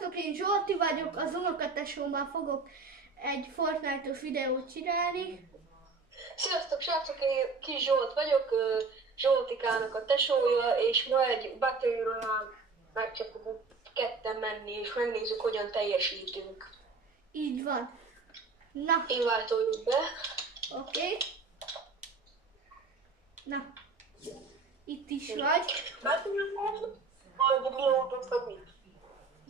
Sziasztok, én Zsolti vagyok, az unokatesómmal fogok egy Fortnite-os videót csinálni. Sziasztok, srácok, én Kis Zsolt vagyok, Zsoltikának a tesója, és ma egy Battle Royale meccset fogunk ketten menni, és megnézzük, hogyan teljesítünk. Így van. Na, Inváltoljuk be. oké. Na, itt is vagy. Battle Royale? Vagy Reloadot, vagy mit?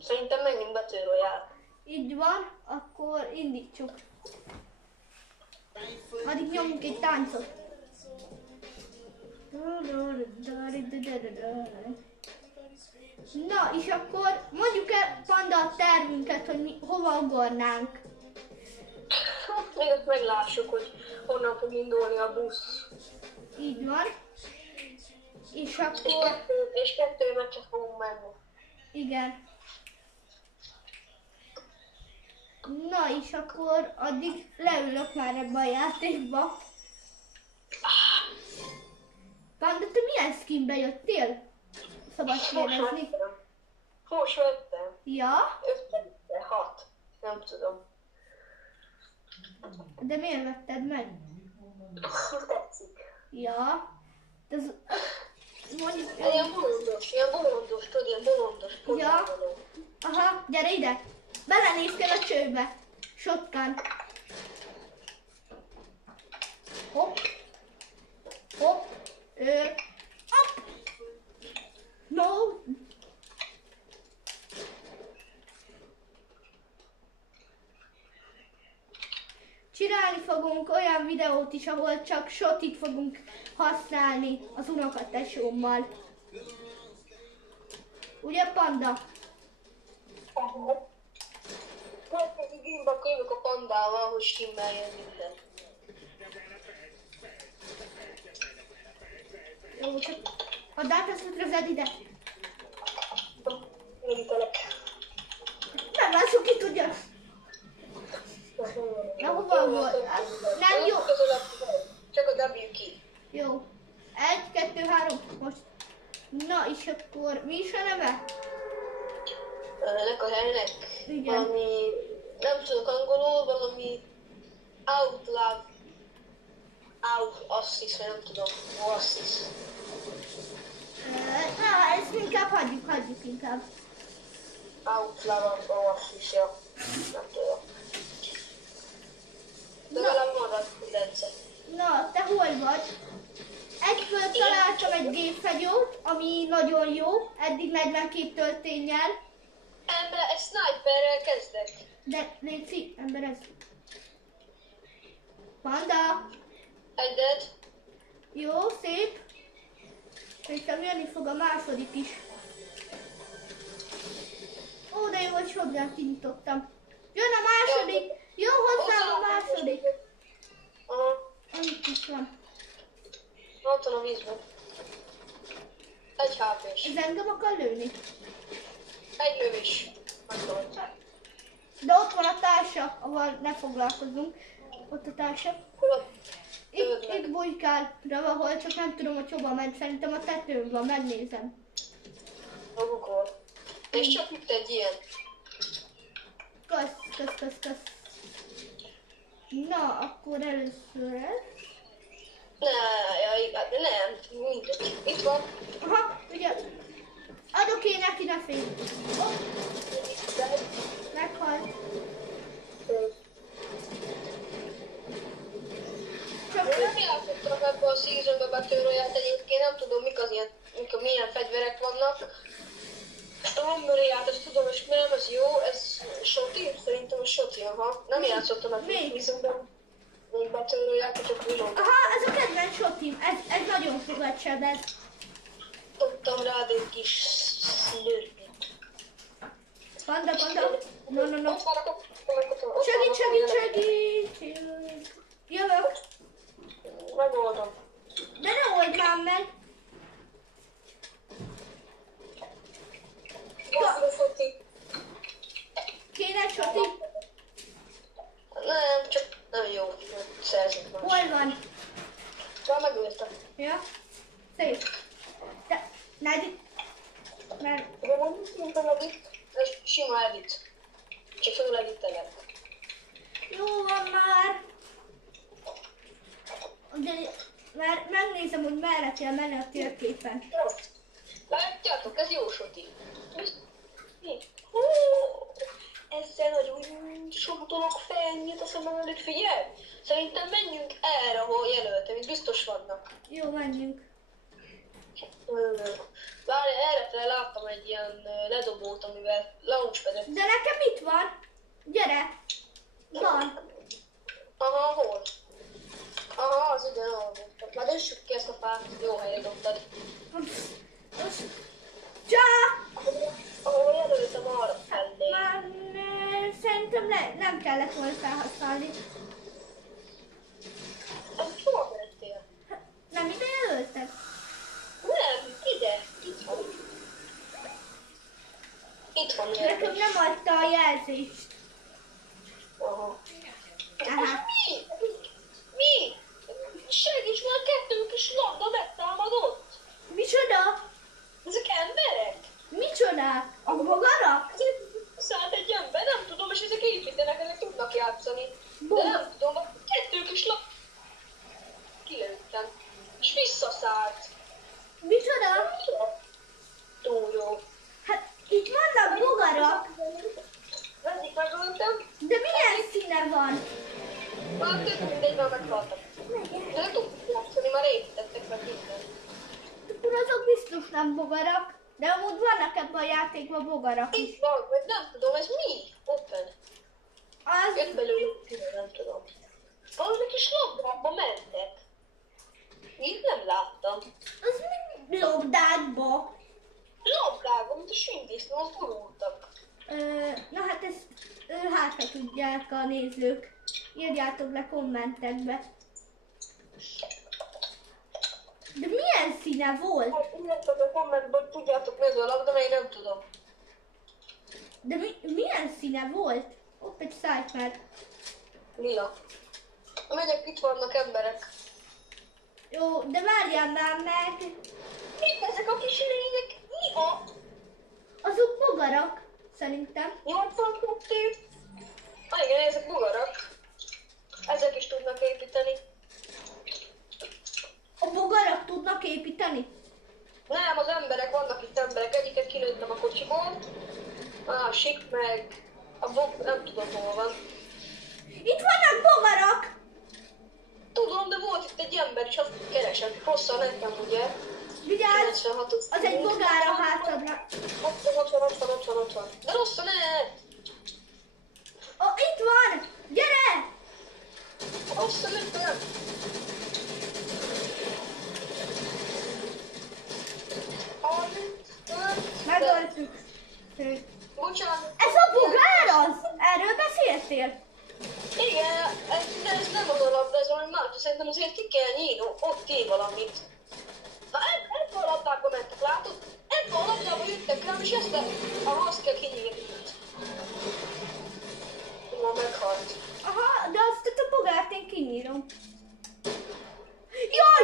Szerintem menjünk Battle Royale. Így van, akkor indítsuk. Addig nyomunk egy táncot. Na, és akkor mondjuk el Panda a tervünket, hogy mi hova ugornánk. Még azt meglássuk, hogy honnan fog indulni a busz. Így van. És És akkor... kettő meccset fogunk menni. Igen. Na, és akkor addig leülök már ebbe a játékba. Panda, te milyen skinbe jöttél? Szabad kérdezni. Most vettem. Ja? 56. Nem tudom. De miért vetted meg? Tetszik. Ja. De ez... Mondjuk... Ilyen bolondos, tudod, ilyen bolondos. Ja. Aha, gyere ide. Belenéztél a csőbe. Shotgun. Hopp. Hopp. Hopp. No. Csinálni fogunk olyan videót is, ahol csak shotit fogunk használni az unokatesómmal. Ugye, Panda? Következő game-ben jövök a pandával, hogy stimmeljen minden. Jó, csak a dátaszt vezed ide. Megítelek. Nem lássuk, ki tudja. Na, hova volt? Nem jó. Csak a W key. Jó. 1, 2, 3. Most. Na, és akkor mi is a neve? Ennek a helynek Igen. valami, nem tudok angolul, valami Outlaw, Oasis, vagy nem tudom, Oasis. Na, ezt inkább hagyjuk inkább. Outlaw, Oasis, ja. Nem tudom. De velem van rajta rendszer. Na, te hol vagy? Egyből találtam egy gépfegyót, ami nagyon jó, eddig 42 tölténnyel. Ember, egy sniperrel kezdek. De Léci, emberez. Panda! Egy dead. Jó, szép. Szerintem jönni fog a második is. Ó, de jó, hogy shotgun kinyitottam. Jön a második! Jó, hozzám a második! Aha, Itt is van. ott van a vízben. Egy HP-s. Ez engem akar lőni. Egy lövés. Megdoltam. De ott van a társa, ahol ne foglalkozzunk. Ott a társa. Itt bujkál, de valahol, csak nem tudom, hogy hova ment. Szerintem a tetőn van, megnézem. A bukor. És csak itt egy ilyen. Kösz. Na, akkor először ez. Nem, mindegy. Itt van. Aha, ugye. Adok én neki, ne félj. Oh, meghalt. Csak Nem játszottam ebbe a seasonbe Battle Royale-t egyébként, nem tudom milyen fegyverek vannak. A Lumberját, ezt tudom, és nem, ez jó, ez shoti? Szerintem a shoti, aha. Nem játszottam ebbe a seasonben. Még Battle Royale-t, csak Reload. aha, ez a kedvenc shotim. Ez nagyon sokat sebez. Dobtam rád egy kis slurpit. Panda. No. Ott vannak. Segít. Jövök. Megoldom. De ne old már meg. Kéne shoti? Nem, csak nem jó. Szerzek más. Hol van? Már megöltem. Ja. Szép. Mert De nem is mondtam meg itt. sima edit. Csak föleditegek. Jó van már. De már megnézem, hogy merre kell menni a térképen. Látjátok, ez jó soti. Hú, ezzel nagyon sok dolog felnyílt a szemem előtt, figyelj! Szerintem menjünk erre, ahol jelöltem, itt biztos vannak. Jó, menjünk. Várj, erre láttam egy ilyen ledobót, amivel launchpadet. De nekem itt van. Gyere. Van. Aha, hol? Aha, az ugyanahol voltam. Már döntsük ki ezt a fát, jó helyre dobtad. Csá! Ahol jelöltem arra felé. Már szerintem nem kellett volna felhasználni. Ez hol mentél? Nem ide jelölted? Nem, ide. Itt van. Itt van Nekem jelölés. nem adta a jelzést. Aha. Aha. Ez mi? Mi? Segíts már, kettő kis labda megtámadott. Micsoda? Ezek emberek? Micsodák? A bogarak? Szállt egy ember, nem tudom, és ezek építenek, ezek tudnak játszani. De nem tudom, a kettő kis labda... Kilőttem. És visszaszállt. Micsoda? Túl jó. Hát itt vannak bogarak, Eddig megöltem, de milyen színe van? már tök mindegy, már meghaltak. De nem tudjuk játszani, már építettek meg mindent. Akkor azok biztos nem bogarak, de amúgy vannak ebben a játékban bogarak is. Itt van, vagy nem tudom, ez mi? Open. Az, Jött belőle, nem tudom. Valami kis labdába mentek. Így nem láttam. az mi labdákba? Labdába, mint a sündisznó, azt gurultak. Na hát ezt hátra tudják a nézők. Írjátok le kommentekbe. De milyen színe volt? Hát írjátok a kommentben, hogy tudjátok mi az a labda, mert én nem tudom. De milyen színe volt? Hopp, egy szájtmer. Lila. Megyek, itt vannak emberek. Jó, de várjál már meg. Itt ezek a kis lények, mi a? Azok bogarak, szerintem. 82. Igen, ezek bogarak. Ezek is tudnak építeni. A bogarak tudnak építeni? Nem, az emberek, vannak itt emberek. Egyiket kilőttem a kocsiból. A másik meg nem tudom hol van. Itt vannak bogarak! Tudom, de volt itt egy ember, és azt keresem. Hosszan nekem, ugye? Vigyázz! 96-os. Az egy bogár a hátadra. Ott van. De rossz a ne! Itt van! Gyere! Rossz a ne! Megöltük. Bocsánat. Ez a bogár az? Erről beszéltél? Igen, ez nem az a labda, ez valami más. Szerintem azért ki kell nyílni, ott ér valamit. Na ebben a labdába mentek, látod? Ebben a labdába jöttek rám, és azt kell kinyílni. Ma meghalt. Aha, de azt a bogárt én kinyírom. Jaj!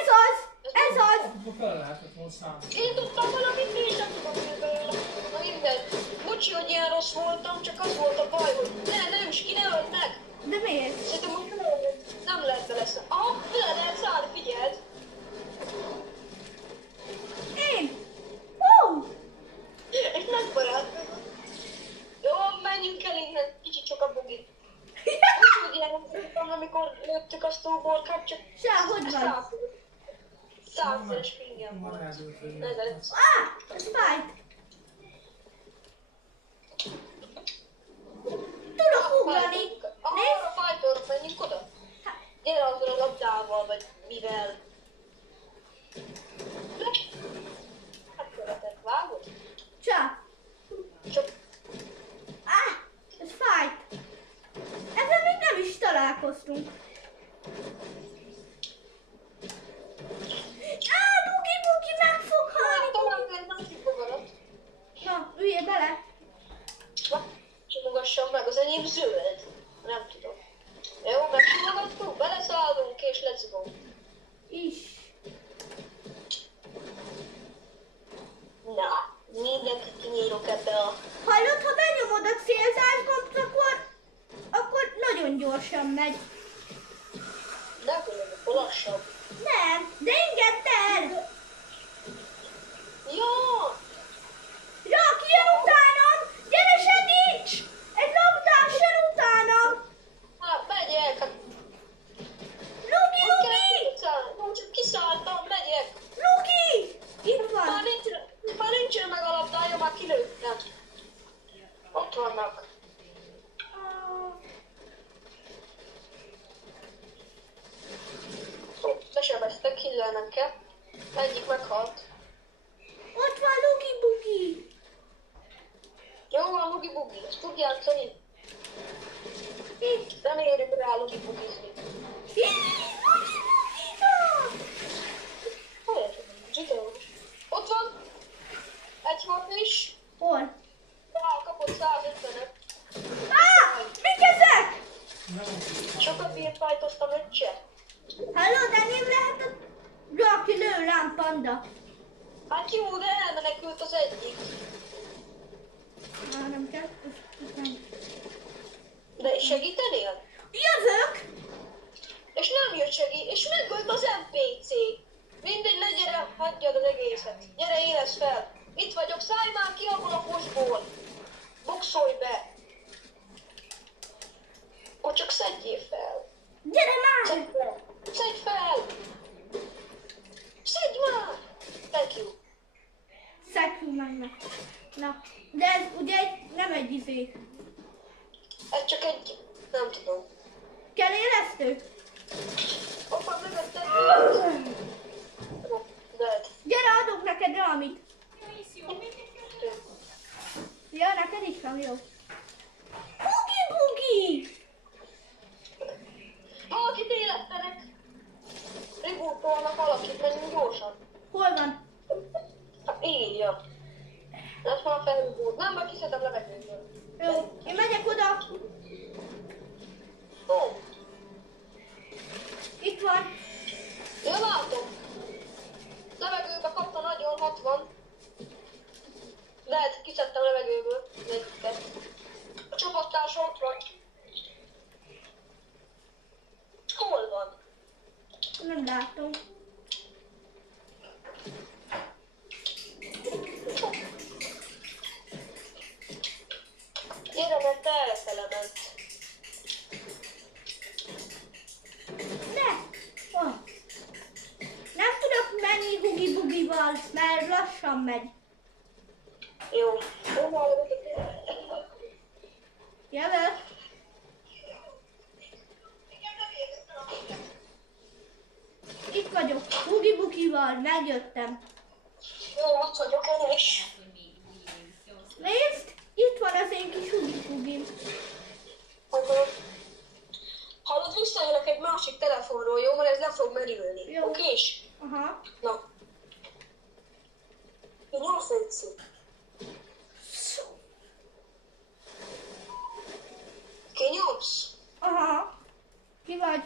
Ez az! Ez az! Akkor fel lehetett volna számolni. Én tudtam valamit, és nem tudom, mi belőle. Na mindegy. Bocsi, hogy ilyen rossz voltam, csak az volt a baj, hogy ne üss ki, ne öld meg. De miért? Szerintem most nem lehet bele szállni. Aha, bele lehet szállni, figyeld. Én? Hú! És megbarátkozom. Jó, menjünk el innen, kicsit csak a bugi. Úgy, hogy ilyen, amikor lőttük azt a uborkát, csak Sehogy van. 100-es fingem Már volt. elzőtt, hogy Ez Ez fájt. Tudok ugrani. Nézd! A fájtóra menjünk oda. Gyere azzal a labdával, vagy mivel. Megkövetett, vágod? Csá! Csak Ez fájt. Ezzel még nem is találkoztunk. Bugi meg fog halni. talán egy másik bogarat. Na, üljél bele. Csimogassam meg, az enyém zöld. Nem tudom. Jó, megsimogattuk, beleszállunk és let's go. Is. Na, mindent kinyírok ebbe a... Hallod, ha megy. De különben lassabb. Nem, de engedd el! Ja! Rocky, jön utánam! Gyere, segíts! Egy labdás jön utánam! Hát megyek! Luki, Luki! Csak kiszálltam, megyek! Luki! Itt van! Már nincsen meg a labdája, már kilőttem. Ott vannak. Besebeztek, killelnem kell. Egyik meghalt. Ott van Luki Bugi! Jó van, Lugi Bugi, ezt tud játszani? Itt! Nem érünk rá Lugi Bugizni. Ott van! Egy volt is. Hol? Kapott 150-et. Mik ezek? Sokat bírt fájtoztam öccse. Halló, de nem lehet a Rocky lő rám, panda. Hát jó, de elmenekült az egyik. Nem kell. De segítenél? Jövök! És nem jött segít, és megölt az NPC. Mindegy, ne gyere, hagyjad az egészet. Gyere, élesz fel. Itt vagyok, szállj már ki abból a fosból. Boxolj be. Akkor csak szedjél fel. Gyere már! Szedj fel. Szedj fel. Szedj már. Thank you. Szekjünk meg. Na, de ez ugye nem egy izé. Ez csak egy... nem tudom. Kell élesztő? Hoppá, mögötted. Dead. Gyere, adok neked valamit. Ja, neked is van, jó. Bugi, Bugi! Valakit élettenek. Rebootolnak valakit, menjünk gyorsan. Hol van? Hát írja. Ezt már felreboot. Nem, majd kiszedem levegőből. Jó, én megyek oda. Ó, Itt van. ja, látom. Levegőbe kapta nagyon 60. De hát kiszedtem levegőből. Egyiket. A csapattárs ott van. Hol van? Nem látom. Gyere, mert te elfelement. Ne! Oh. Nem tudok menni Hugi Bugival, mert lassan megy. Jó. Jövök. Itt vagyok, Hugi Bugival, megjöttem. Jó, ott vagyok én is. Nézd, itt van az én kis Hugi Bugim. Hallod, visszajönök egy másik telefonról, jó? Mert ez nem fog merülni. Jó. Okés? Aha. Na. Én elfejtszik. Kinyomsz? Aha. Ki vagy?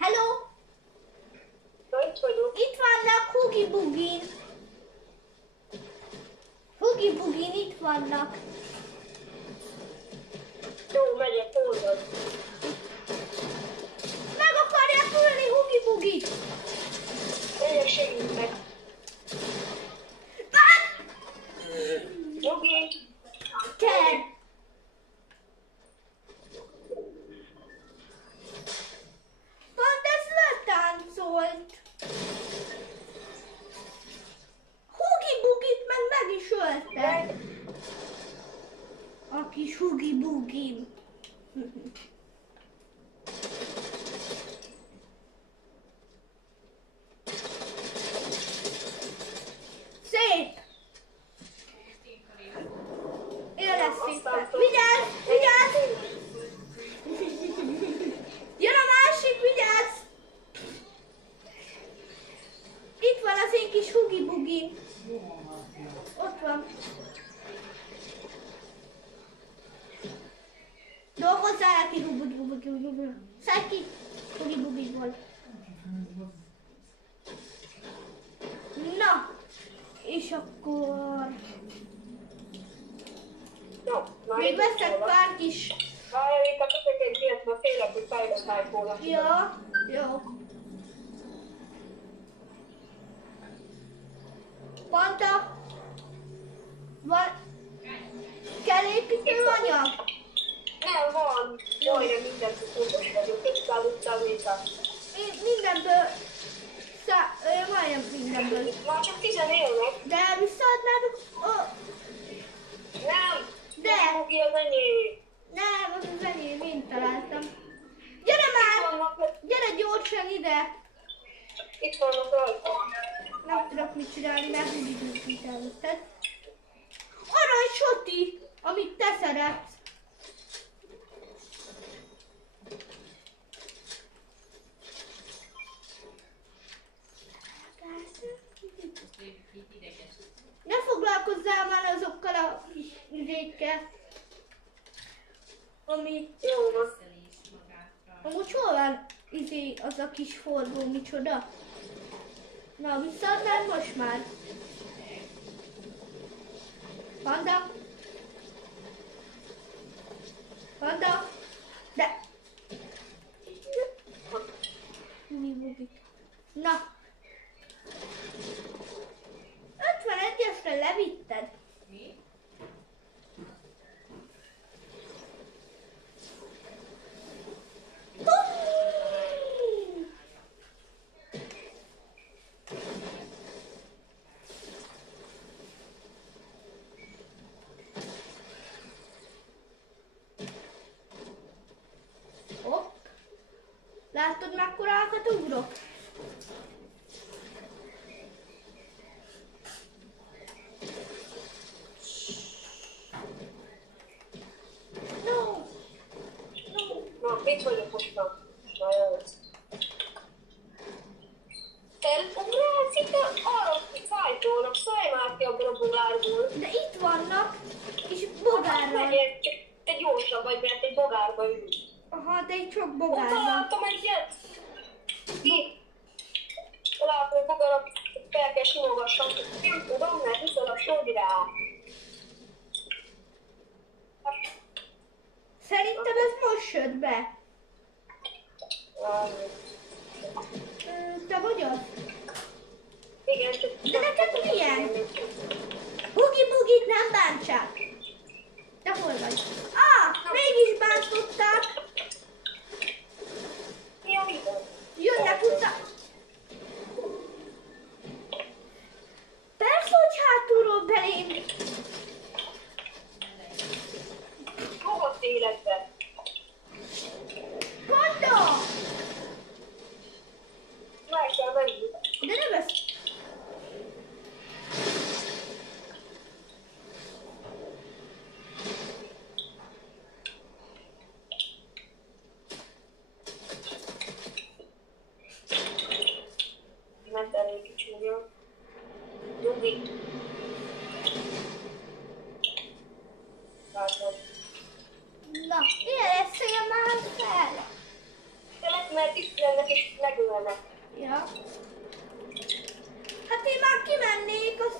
Hello? Itt vagyok. Itt vannak Hugi Bugin. Hugi Bugin itt vannak. Jó, megyek, hol vagy? Meg akarják ölni Hugi Bugit. Megyek, segítek. Jogi! Te! Pont ez letáncolt. Hugi Bugit meg is ölte. A kis Hugi Bugim. Szép! Élesztésben. Vigyázz! Vigyázz! Jön a másik, vigyázz! Itt van az én kis Hugi Bugim. Ott van. Dolgozzál neki, Hugi Bugi. Szállj ki! Bugi-bugiból. Na, és akkor... Jó, na Még itt veszek volna. pár kis... Várj, itt a közökét ilyet, mert félek, hogy fejlesztály volna. Ja, jó. Panta, van... Kell építőanyag? Nem, van. Majdnem mindent tudós vagyok. 500 méter. Én mindenből... Majdnem mindenből. Már csak 10 élnek. De visszaadnád Nem. De. Nem fogja az enyém. Nem, az az enyém, én találtam. Gyere már! Gyere gyorsan ide! Itt vannak rajta. Nem tudok mit csinálni, mert mindig előtted. Arany soti, amit te szeretsz. Ne foglalkozzál már azokkal a kis izékkel, ami... Jó van. Amúgy hol van az a kis forgó, micsoda? Na, visszaadnád most már? Panda? Panda? De... Mi bugik? Na. 51-esre levitted. Hopp. Látod, mekkorákat ugrok? No. No. Na, mit vagyok most már? Na, jó. Felugrálsz itt arra, hogy szájtolnak, szállj már ki abból a bogárból. De itt vannak, és Hát bogárral. megyek, csak te gyorsabb vagy, mert egy bogárba ülsz. Aha, de itt sok Ott bogár van. találtam egyet. Itt. Találtam egy bogarat, fel kell simogassam. Nem tudom, mert viszont a sodrá. Szerintem ez most jött be. Te vagy az? Igen, csak... De neked milyen? Bugi-bugit nem bántsák. Te hol vagy? Mégis bántották. Mi a videó? Jönnek utána. Persze, hogy hátulról belém. Rohadt életben. Panda! Meg kell menni. De nem ez. Ment elég kicsi ugyan. Nyugi. Látom. Na, éreztél már fel? Tényleg, mert itt lennek és megölnek. Ja. Hát én már kimennék, az...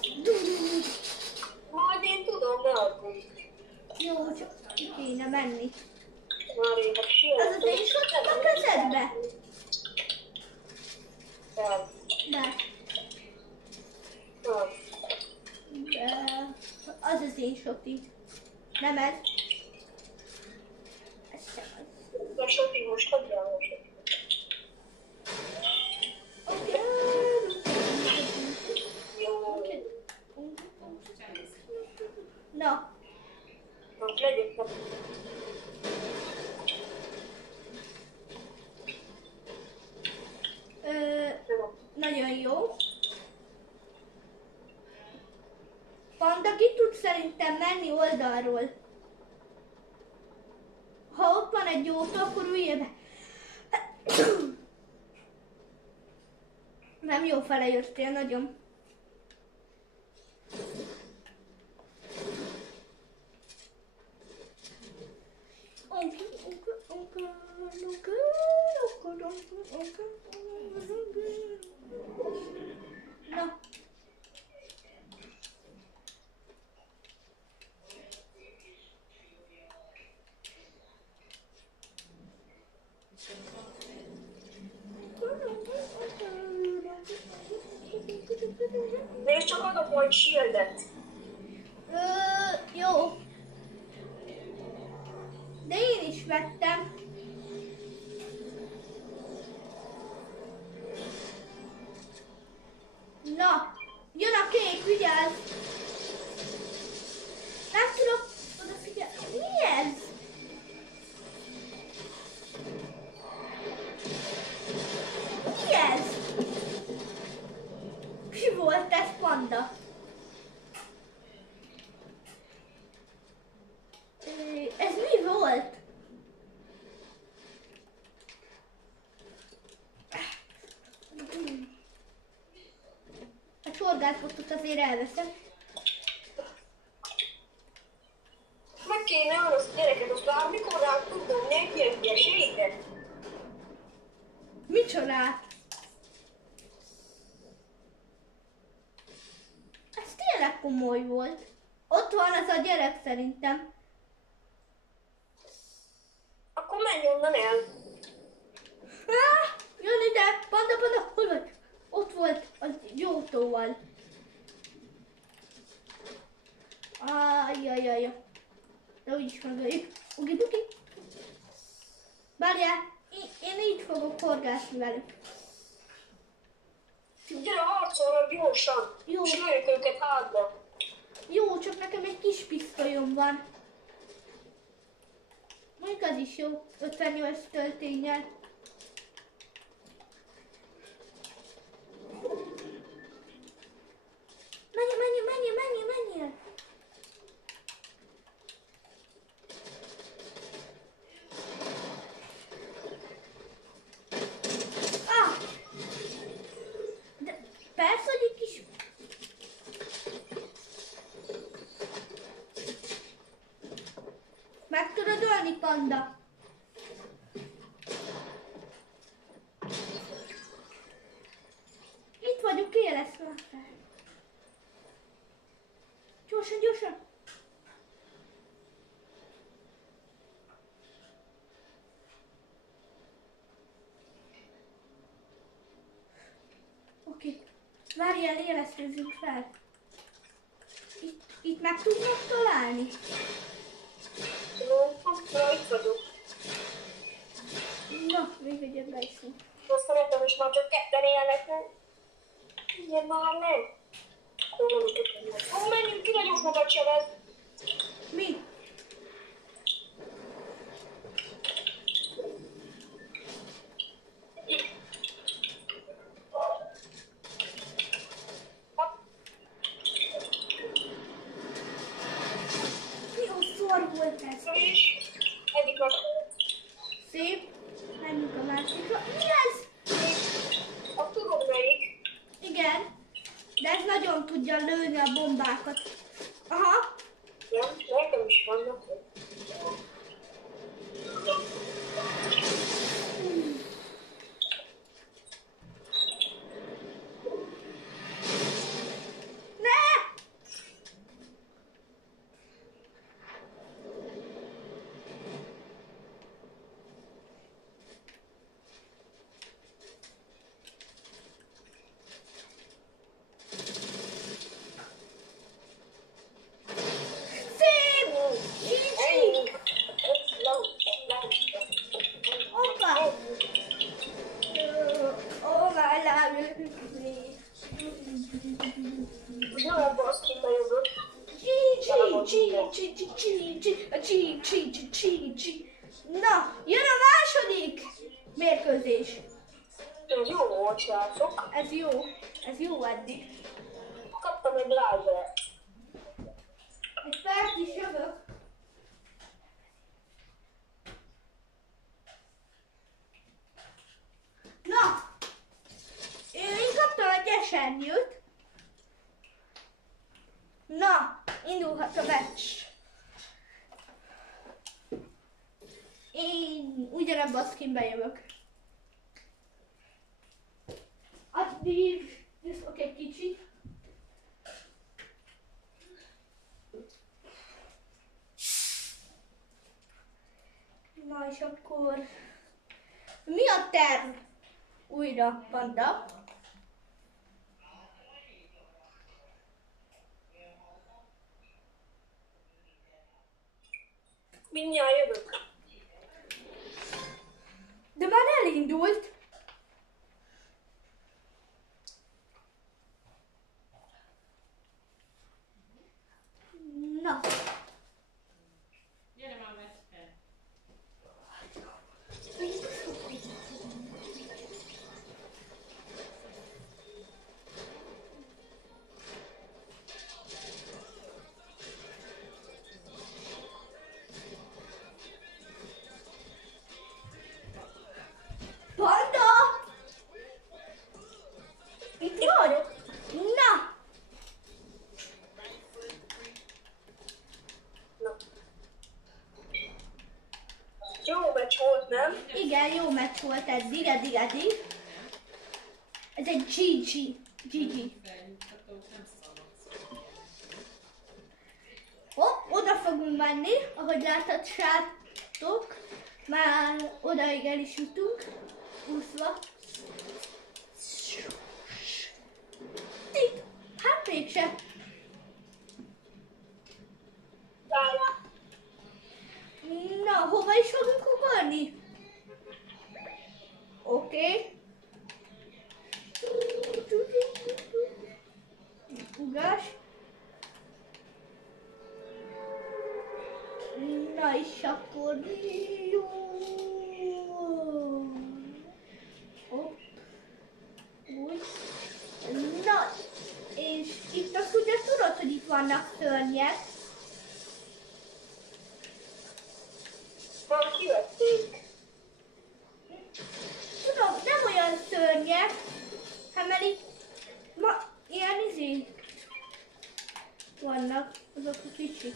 Majd én tudom, ne aggódj. Jó, csak ki kéne menni. Már én meg Az az én sotom a kezedbe? Nem. De. Nem. De... Az az én soti. Nem ez. Ez sem az. A Soti most hagyjál a Soti. Oké. Jó. Na. Most legyek meg. Nagyon jó. Panda, ki tud szerintem menni oldalról? Ha ott van egy jóta, akkor üljél be. Nem jó fele jöttél, nagyon. Na. Nézd, csak adok majd shieldet. Jó. De én is vettem. Na, jön a kék, vigyázz! Nem tudok odafigyelni. Mi ez? Mi ez? Mi volt ez, panda? Ez mi volt? A csorgáltatót azért elveszem. Meg kéne arra a gyereket, azt bármikor rá tudom neki egy hülyeséget. Micsodát? Ez tényleg komoly volt. Ott van az a gyerek szerintem. Akkor menj onnan el. Jön ide! Panda, panda! Hol vagy? Ott volt az jótóval. Ajjajjaj. De úgyis megöljük. Ugi-bugi. Várjál, én így fogok horgászni velük. Gyere, harcolnak gyorsan. Jó. És lőjük őket hátba. Jó, csak nekem egy kis pisztolyom van. Mondjuk az is jó, 58 töltényel. Menjél! Ah! De persze, hogy egy kis... Meg tudod ölni, panda? Itt vagyok, éleszve. Gyorsan, gyorsan! Oké. Várjál, élesztőzzünk fel. Itt meg tudnak találni? Na, itt vagyok. Na, még egyet beiszunk. Azt szeretem, és már csak ketten élnek. Ugye már le? Ó, menjünk ki, nagyon sokat sebez. Mi? Jó szor volt ez. És egyik az. Szép. Menjünk a másikra. Mi ez? Azt tudod melyik? Igen. De ez nagyon tudja lőni a bombákat. Aha. Nem, nekem is vannak. Ne! Szép! Így. Opa! Oh, my love. Ugyanabban azt kifejezett. Na, jön a második mérkőzés. Ez jó volt, srácok. Ez jó eddig. Kaptam egy lázert. Egy perc is jövök. Na, én kaptam egy esernyőt. Na, indulhat a meccs. Én ugyanebben a skinben jövök. addig viszok egy kicsit. Na és akkor mi a terv újra, Panda? Mindjárt jövök. De már elindult. Na, Gyere már, Meske. Panda! Itt vagy? Na! Na. Jó meccs volt, nem? Igen, jó meccs volt eddig. Ez egy GG. Feljuttatók nem szaladsz. Hopp, oda fogunk menni, ahogy láthatsátok. Már odaig el is jutunk. Úszva. Itt. Hát mégsem. Várjál. Na, hova is fogunk ugorni? Oké. Ugrás. Na és akkor jó. Hopp. Úgy. Na, és itt azt ugye tudod, hogy itt vannak szörnyek. Már kivették. Tudom, nem olyan szörnyek, hanem itt ilyen vannak, azok a kicsik.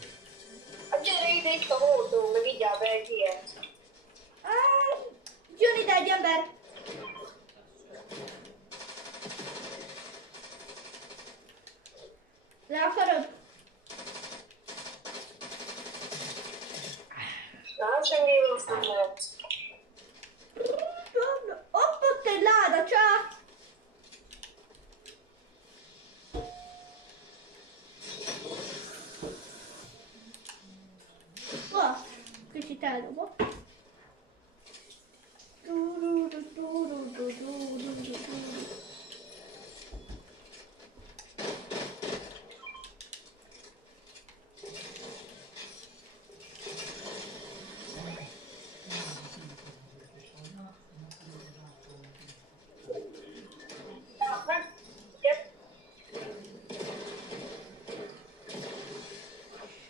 Hát gyere ide, itt a hordó, meg vigyál be egy ilyet. Jön ide egy ember! Le akarod? Na, semmivel azt nem lehet. Ott egy láda, csá! Kicsit eldobok.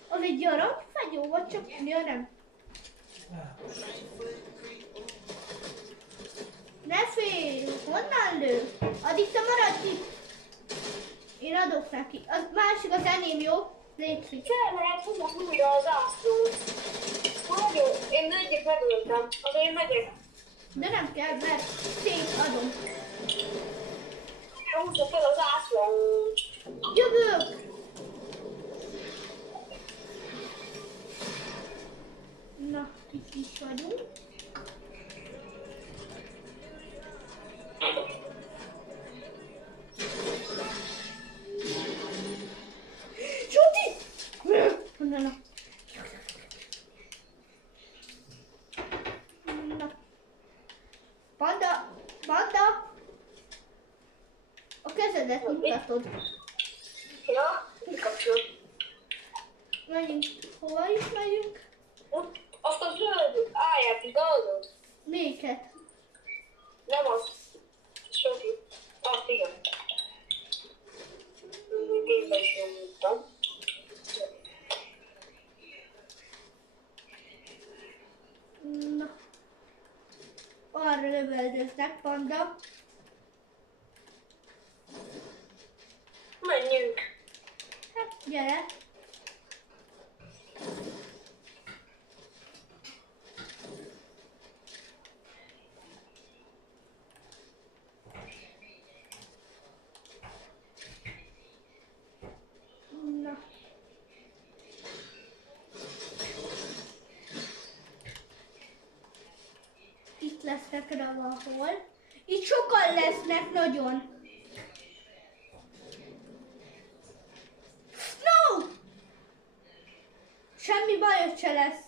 Az egy aranyfagyó, vagy csak nem? Ne félj, honnan lő? Addig te maradj itt. Én adok neki. A másik az enyém, jó? Légy Fel lehet fogok újra az ászlót. Nagyon, én egyik megöltem, azért én megyek. De nem kell, mert szétadom. Húzza fel az ászlót. Jövök! Na, itt is vagyunk. Zsuti! Na. Na. Panda! Panda! A kezedet mutatod. Ja, kikapcsol. Menjünk. Hova is megyünk? Ott, azt a zöld áját is hallod? Melyiket? Nem az. Soki. Azt igen. Gépben is nyomultam. Na. Arra lövöldöznek, Panda. Menjünk. Hát, gyere. lesznek valahol. Itt sokan lesznek, nagyon. No! Semmi bajod se lesz.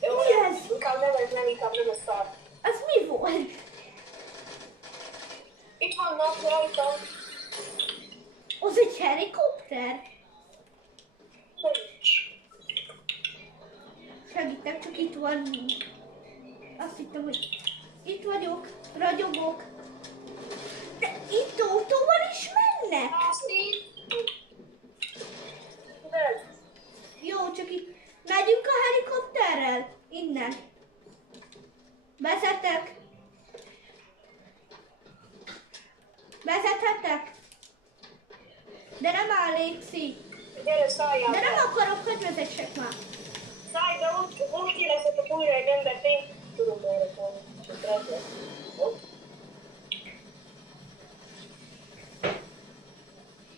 Jó, Mi ez? inkább nem ez szar. Az mi volt? Itt vannak rajtam. Az egy helikopter? Segítek, csak itt van. Azt hittem, hogy itt vagyok, ragyogok. De itt autóval is mennek? Jó, csak itt megyünk a helikopterrel. Innen. Vezetek. Vezethetek? De nem áll, Léci. Gyere, szálljál De nem be. akarok, hogy vezessek már. Szállj be, most érezhetek újra egy embert, én tudom erre volna.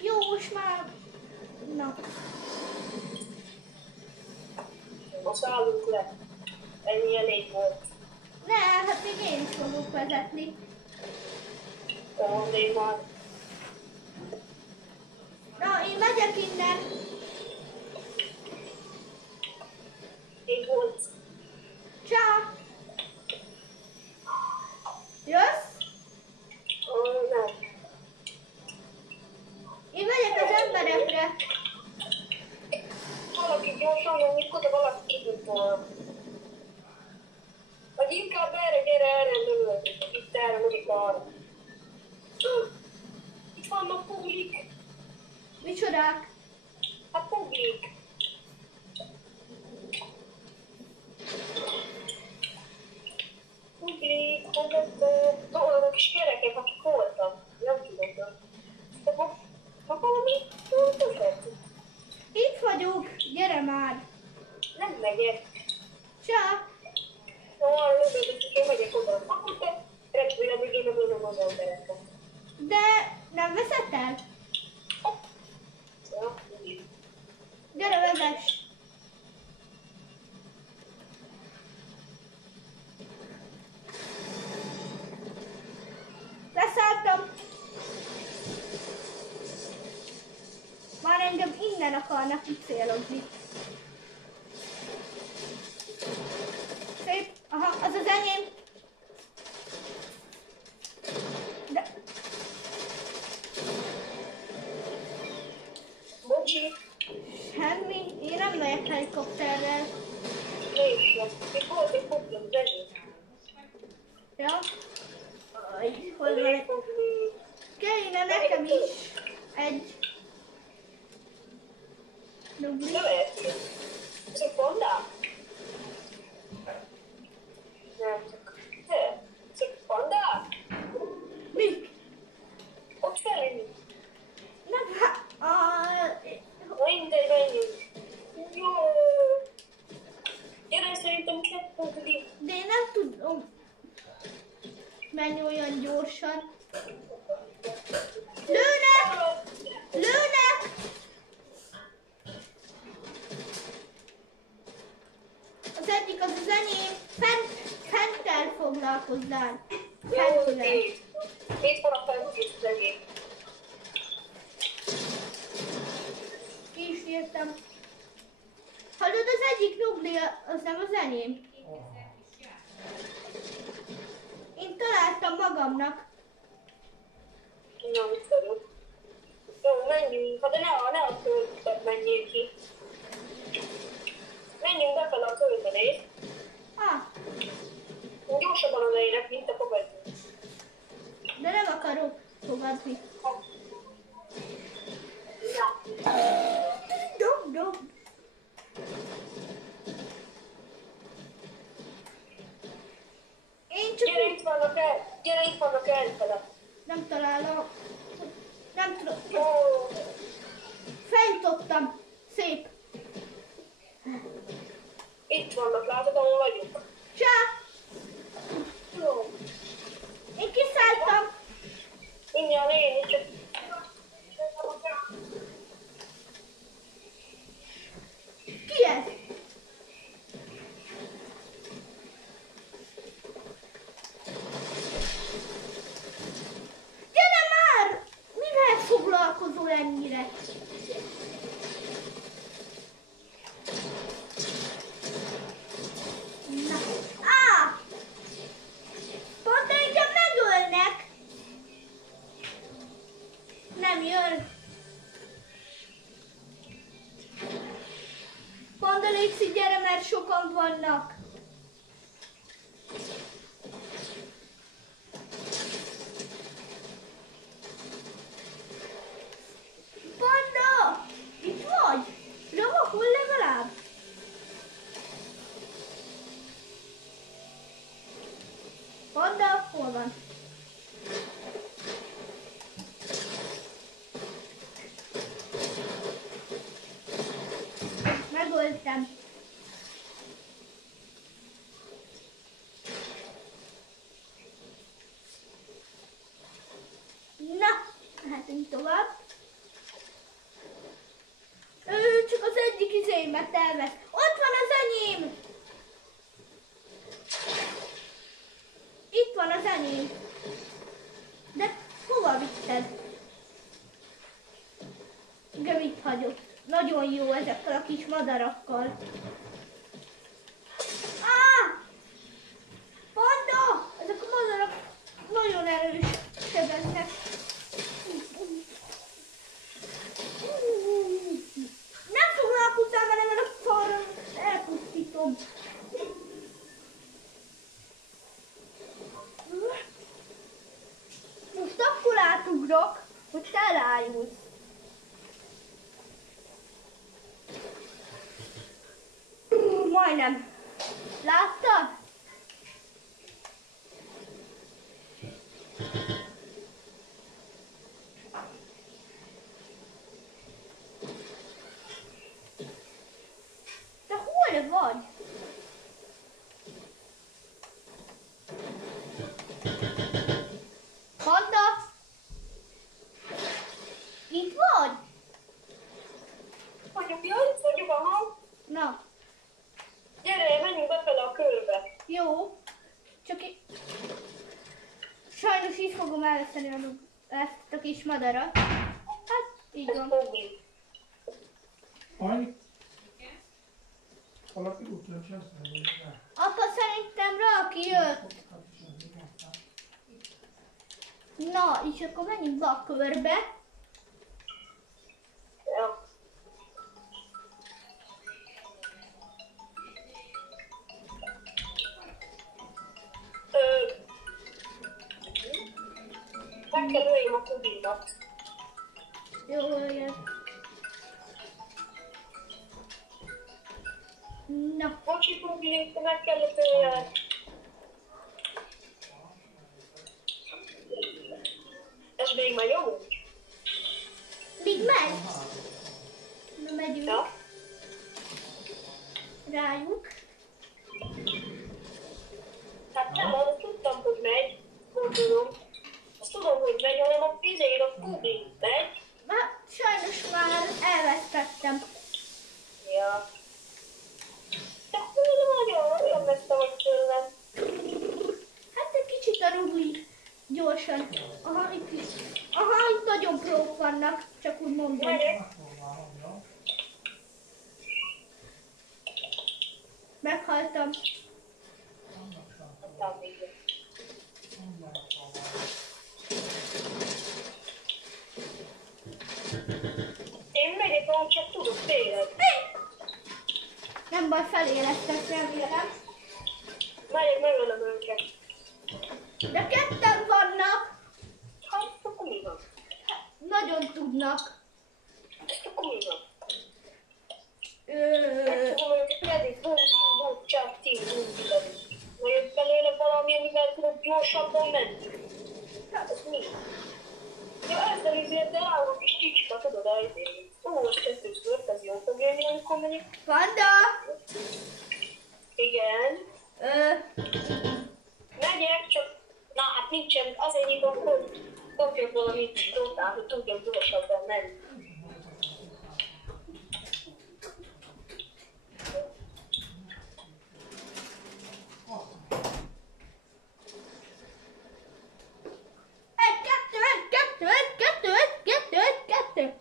Jó, most már... Na. Most szállunk le. Ennyi elég volt. Ne, hát még én is fogok vezetni. De én már Na, én megyek innen. így volt. Csá! Jössz? Nem. Én megyek az emberekre. Valaki gyorsan, mondjuk oda valaki tudott volna. Vagy inkább erre, gyere, erre lövöld. Itt erre, mondjuk arra. Itt vannak publik. Micsodák? Hát publik. Publik, dolgoznak kis gyerekek, akik voltak. Nem tudom. De ha valami történt. Itt vagyok. Gyere már. Nem megyek. Csá! No, arra lövöld, hogy én megyek oda. Akkor te repülj, amíg én megmondom az embereket. De nem veszettel? Ja, Gyere, vezess! Leszálltam! Már engem innen akarnak kicélozni. Szép! Aha, az az enyém! De... bocsi, Semmi, én nem megyek helikopterrel. mégsem. Itt volt egy publik, gyerünk. Ja? Aj, hol van egy... Kellene nekem is egy... Dubli. Dov'è? Seconda? Seconda? Mi? Ott felé. Nem, hát... Mindegy, menjünk. Jó. Gyere, szerintem kettő. De én nem tudom menni olyan gyorsan. Lőnek! Lőnek! Az egyik az az enyém. Fenttel foglalkozzál. Fentivel. Itt van a fenti szegény. Ki is írtam. Hallod, az egyik nubli, az nem az enyém. Én találtam magamnak. Na, mit vagyok? Jó, menjünk. Hát de ne a földbe menjél ki. Menjünk befele a földbe, nézd. Ah, Gyorsabban odaérek, mint a fogadjuk. de nem akarok fogadni. Dob, dob. Én csak Gyere, itt vannak elfele. nem találom. Nem tudom. Ó, Feljutottam. Szép. itt vannak, látod, ahol vagyunk. Csá! Jó. Én kiszálltam. Mindjárt én is, csak... Alexi, gyere, mert sokan vannak. Panda! Itt vagy? Ravakol legalább? Panda, hol van? Megöltem. Na, mehetünk tovább. Csak az egyik izémet elvesz. Ott van az enyém! Itt van az enyém. De hova vitted? Igen, itt hagyott. Nagyon jó ezekkel a kis madarakkal. Panda! Ezek a madarak nagyon erősek ezek. Nem foglalkozzál vele, mert a szarra elpusztítom. Most akkor átugrok, hogy te elájulsz. Majdnem. Láttad? Te hol vagy? Panda? Itt vagy? Vagyok, jaj, itt vagyok, aha. Na, Gyere, menjünk befele a körbe. jó. Csak sajnos így fogom elveszteni ezt a kis madarat. Hát, így Ez van. Bobby. Pani? Valaki útra cseszteni, Apa, szerintem Raki jött. Na, és akkor menjünk be a körbe. Ja. Meg kell lőjem a Bobbynak. Jó, jön. Na, Bocsi, Bobby, meg kell lőjem. Ez még már jó? még megy. Na, megyünk Ja. rájuk. Hát nem, azt tudtam, hogy megy. Gondolom. Azt tudom, hogy megy, hanem a vizér a Bobby megy. Hát, sajnos már elvesztettem. Ja. De nagyon messze vagy tőlem. Hát egy kicsit a rugli gyorsan. Aha, itt is. Aha, itt nagyon prók vannak, csak úgy mondom. Megyek. Meghaltam. Aztán végül. Én megyek, ahol csak tudok tényleg. Nem baj, felélesztek, remélem. Megyek, megölöm őket. De ketten vannak. Hát, akkor mi van? Nagyon tudnak. Akkor mi van? Ö, Megfogom őket, eddig, csak 10 húzítadik. Vagy belőle valami, amivel tudok gyorsabban menni. Hát, ez mi? Ja, ezzel izért elállok is csicska, tudod, elizélni. Ó, ez kettőször, ez jól fog élni, amikor megyek. Panda! Igen. Megyek, csak... Na, hát nincsen, azért nyitom, hogy kapjak valamit totál, hogy tudjam gyorsabban menni. Egy, kettő, egy, kettő, egy, kettő, egy, kettő, egy, kettő.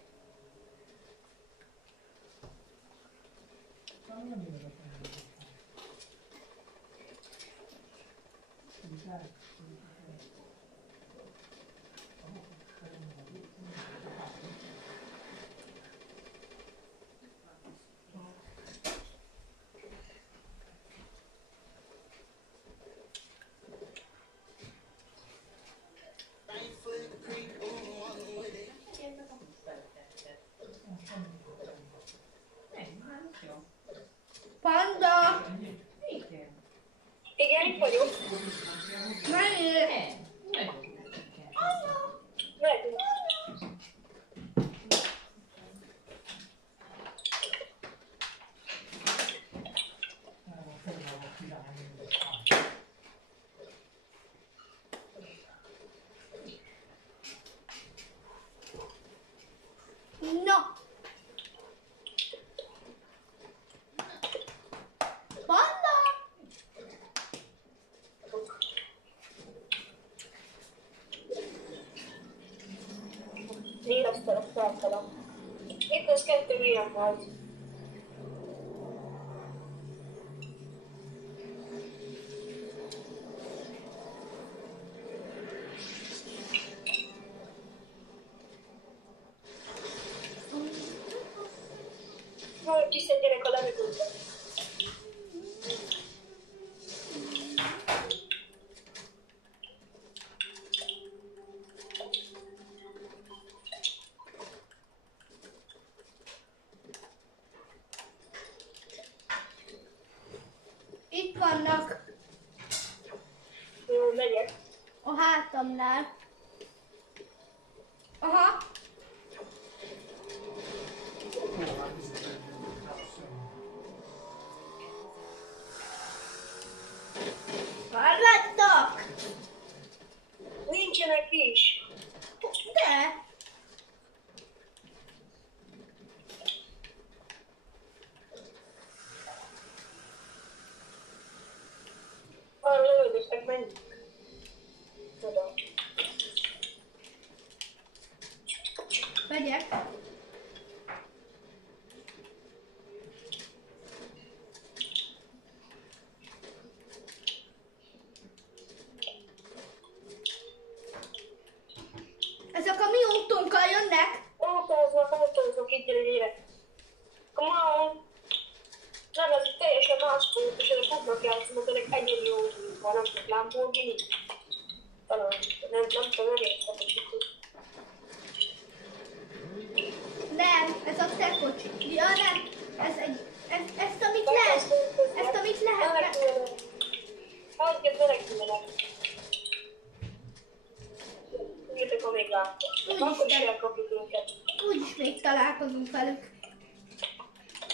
Itt vagyok. Menjél! Megyünk. Na! Panda! Éreztelek felfelem. Itt az 2 ilyen volt. Hogy kiszedjenek a levegőt. Itt vannak Jó, megyek. a hátamnál. Aha! Hallgattak! Nincsenek is. De! Arra lövöldöztek, menjünk. Tudom. Megyek. Ezek a mi útunkkal jönnek. Autóznak, itt gyere. Come on. Nem, ez teljesen más pont, és ezek fognak játszani, mert ezek egyedi jó útunk van, nem tudok Lamborghini. Talán, nem tudom, nem értem, hogy itt. Nem, ez a te kocsi. Ja, nem. Ezt amit lehet. Ezt amit lehet. Hagyj, meneküljenek. Jöttek, ha még láttok. Akkor is elkapjuk őket. Úgyis még találkozunk velük.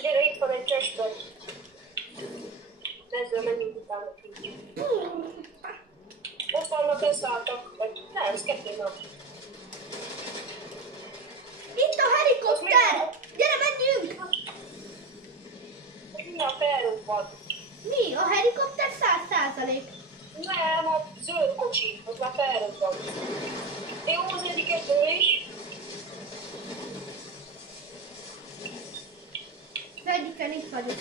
Gyere, itt van egy testben. Ezzel menjünk utána így. Ott vannak, leszálltak. Vagy nem, ez 2 nap. Itt a helikopter! Gyere, menjünk! Minden a felrúg van. Mi? A helikopter 100%. Nem, a zöld kocsi, az már felrúg van. Jó, az egyiket is. Az egyiken itt vagyok.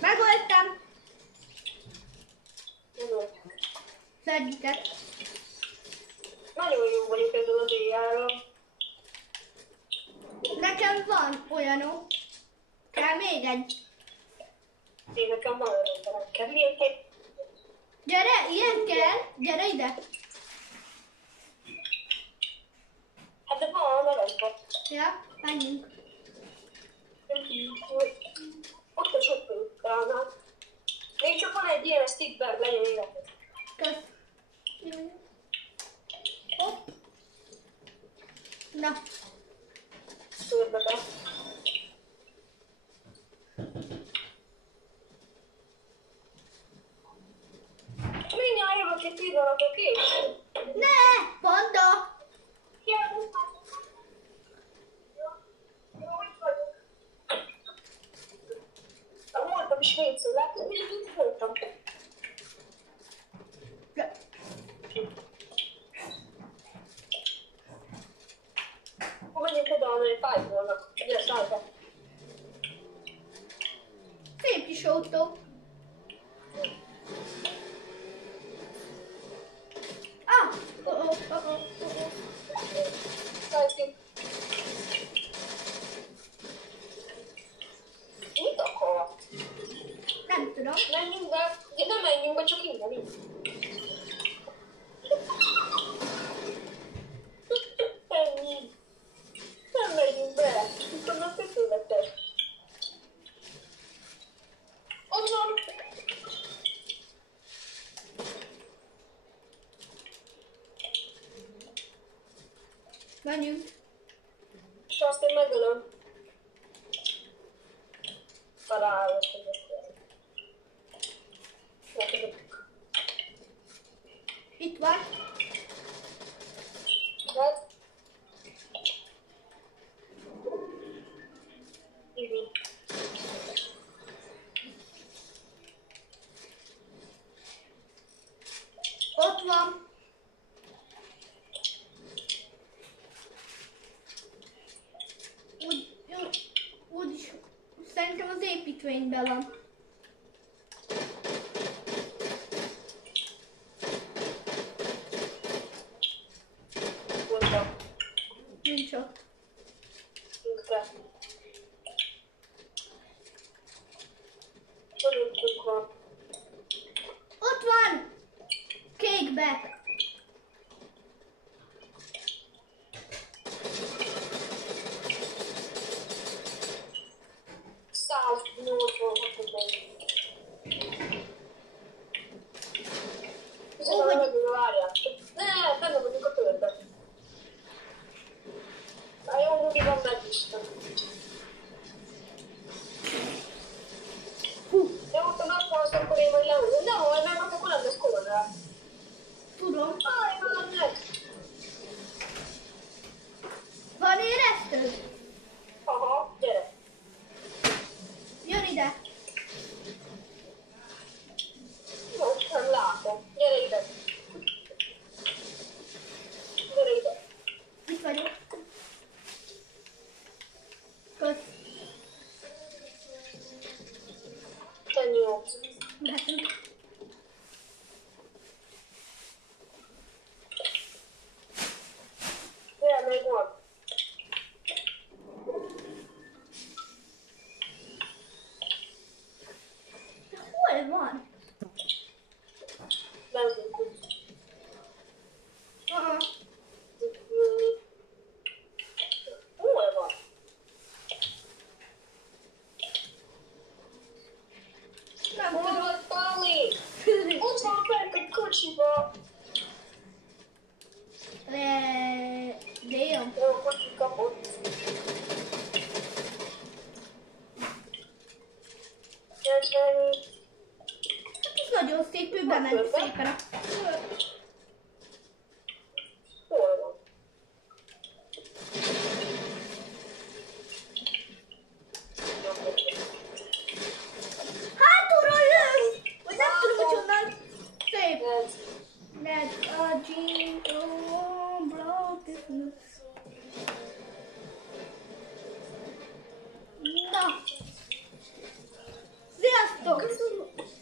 Megöltem az egyiket. Nagyon jó vagyok ezzel az éjjárral. Nekem van olyanok. Kell még egy. Én nekem van olyan, nekem még egy. Gyere, ilyen kell. Gyere ide. Hát de van, aranyban. Ja, menjünk. Ott a sok talán. Még csak van egy ilyen stickben, legyen életed. Kösz. Hopp. Na, Szörbe be. Mindjárt jövök egy pillanatot is. ne! Panda! Voltam is végször, látod, hogy itt voltam. Ja. Menjünk oda, hogy fájtolnak. Gyere, szállj be. Szép kis autó. Ah! Szállj ki. Mit akar? Nem tudom. Menjünk be. Nem menjünk be, csak innen így. Ennyi. Nem megyünk be. Itt vannak tökéletes. Ott van. és azt én megölöm. Találok, hogy Itt van. hát. Igen. Ott van. Úgy szerintem az építvényben van. Mondtam. Nincs ott. Inkre. Körültünk van. Ott van! Kékbe. 186. Ó, hogy- Várjál. Ne, benne vagyunk a körbe. A jó mugi van megisten. Hú, De ott a meghalsz, akkor én majd leülök. De ha meg, akkor nem lesz koronál. tudom. Állj már meg! Van érezted? Aha, gyere. Jön ide. Jó, nem látom. Gyere ide. Gyere ide. Itt vagyok. Kösz. Te jó. Mehetünk. Gyere, még van. De hol van? Benzinkút. Aha. Hol van? Nem Hol tudom. van Pali? Ott van fent egy kocsiba. Dél. Jó, a kocsi kapott. Gyerünk. Ez nagyon szép, ő bement szépen a... Hol van? Hátulról lő! Vagy nem tudom, hogy honnan. Szép. Ez. That's a jingle all broken. Na. Sziasztok!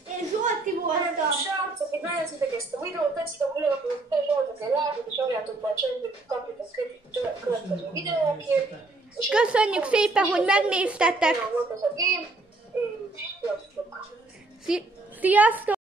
Én Zsolti voltam. Srácok, itt megnézitek ezt a videót, tetszik, akkor legalább te Zsoltok egy lájkot, és adjátok be a csendet, kapjuk a következő videókért. Köszönjük szépen, hogy megnéztetek. Volt ez a game, és sziasztok! Sziasztok!